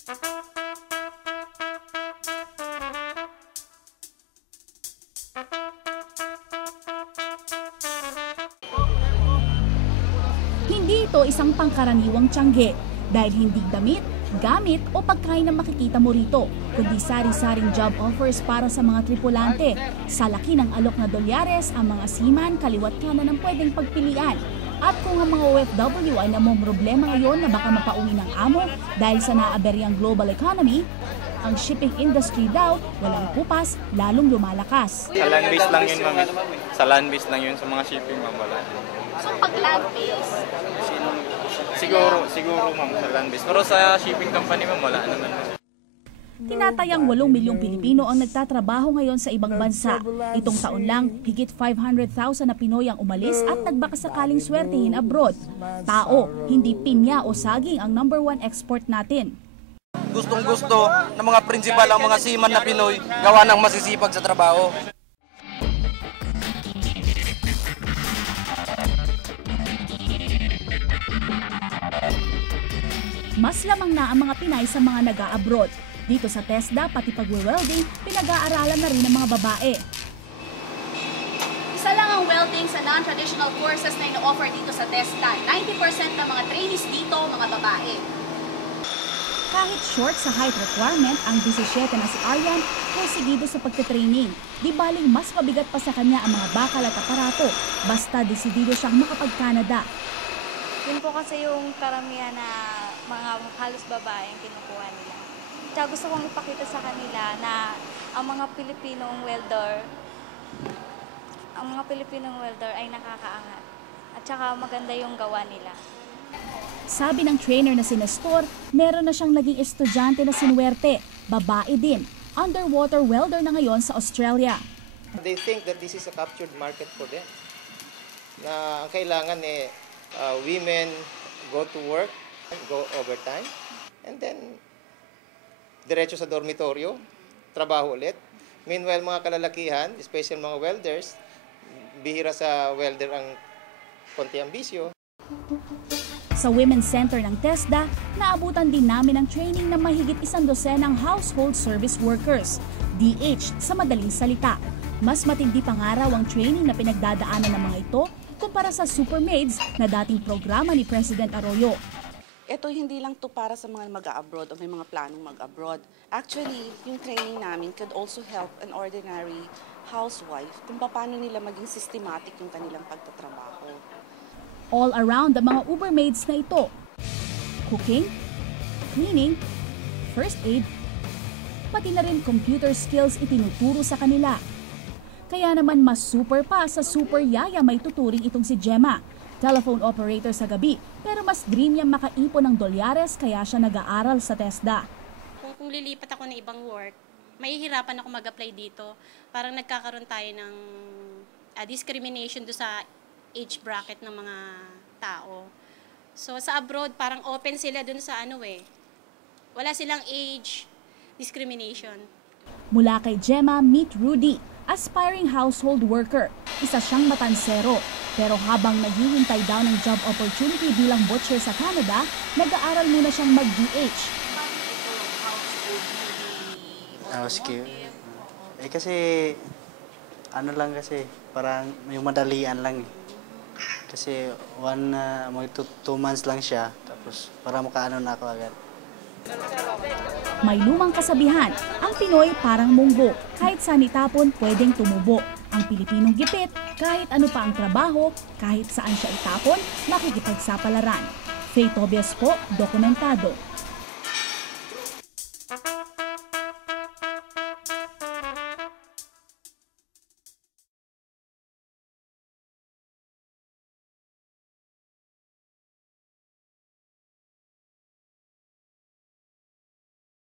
Hindi ito isang pangkaraniwang tiyangge dahil hindi damit, gamit o pagkain ang makikita mo rito, kundi sari-saring job offers para sa mga tripulante. Sa laki ng alok na dolyares, ang mga seaman kaliwat kanan ang pwedeng pagpilian. At kung ang mga OFW ay namomroblema ngayon na baka mapauwi ng amo dahil sa naaberyang global economy, ang shipping industry daw walang pupas, lalong lumalakas. Sa land base lang yun, ma'am. Sa land base lang yun, sa mga shipping, ma'am, wala. So pag land base? Siguro ma'am, sa land base. Pero sa shipping company, ma'am, wala naman. Tinatayang 8 milyong Pilipino ang nagtatrabaho ngayon sa ibang bansa. Itong taon lang, higit 500,000 na Pinoy ang umalis at nagbakasakaling swertihin abroad. Tao, hindi pinya o saging ang #1 export natin. Gustong-gusto ng mga prinsipal ang mga seaman na Pinoy gawa ng masisipag sa trabaho. Mas lamang na ang mga Pinay sa mga nag-a-abroad. Dito sa TESDA, pati pag-welding, pinag-aaralan na rin ng mga babae. Isa lang ang welding sa non-traditional courses na ino-offer dito sa TESDA. 90% ng mga trainees dito, mga babae. Kahit short sa height requirement, ang 17 na si Aryan porsigido sa pagtitraining. Di baling mas mabigat pa sa kanya ang mga bakal at aparato, basta desidido siyang makapag-Canada. Yun po kasi yung karamihan na mga halos babae ang kinukuha nila. Tsaka gusto kong ipakita sa kanila na ang mga Pilipinong welder ay nakakaangat. At tsaka maganda yung gawa nila. Sabi ng trainer na si Nestor, meron na siyang naging estudyante na sinuwerte, babae din, underwater welder na ngayon sa Australia. They think that this is a captured market for them. Na ang kailangan women go to work, go overtime, and then diretso sa dormitoryo, trabaho ulit. Meanwhile, mga kalalakihan, especially mga welders, bihira sa welder ang konti ambisyo. Sa Women's Center ng TESDA, naabutan din namin ang training ng mahigit 100 ng household service workers, DH sa madaling salita. Mas matindi pa nga raw ang training na pinagdadaanan ng mga ito kumpara sa Supermaids na dating programa ni President Arroyo. Ito hindi lang to para sa mga mag-a-abroad o may mga planong mag-abroad. Actually, yung training namin could also help an ordinary housewife kung paano nila maging systematic yung kanilang pagtatrabaho. All around ang mga Ubermaids na ito. Cooking, cleaning, first aid, pati na rin computer skills itinuturo sa kanila. Kaya naman mas super pa sa super yaya may tuturing itong si Gemma. Telephone operator sa gabi, pero mas dream niyang makaipon ng dolyares kaya siya nag-aaral sa TESDA. Kung lilipat ako ng ibang work, mahihirapan ako mag-apply dito. Parang nagkakaroon tayo ng discrimination do sa age bracket ng mga tao. So sa abroad, parang open sila dun sa wala silang age discrimination. Mula kay Gemma, meet Rudy, aspiring household worker. Isa siyang matansero. Pero habang naghihintay daw ng job opportunity bilang butcher sa Canada, nag-aaral muna siyang mag-DH. Kasi parang may madalian lang. Kasi 2 months lang siya, tapos para makaano na ako agad. May lumang kasabihan, ang Pinoy parang munggo, kahit saan itapon pwedeng tumubo. Ang Pilipinong gipit, kahit ano pa ang trabaho, kahit saan siya itapon, makikipagsapalaran. Faye Tobias po, Dokumentado.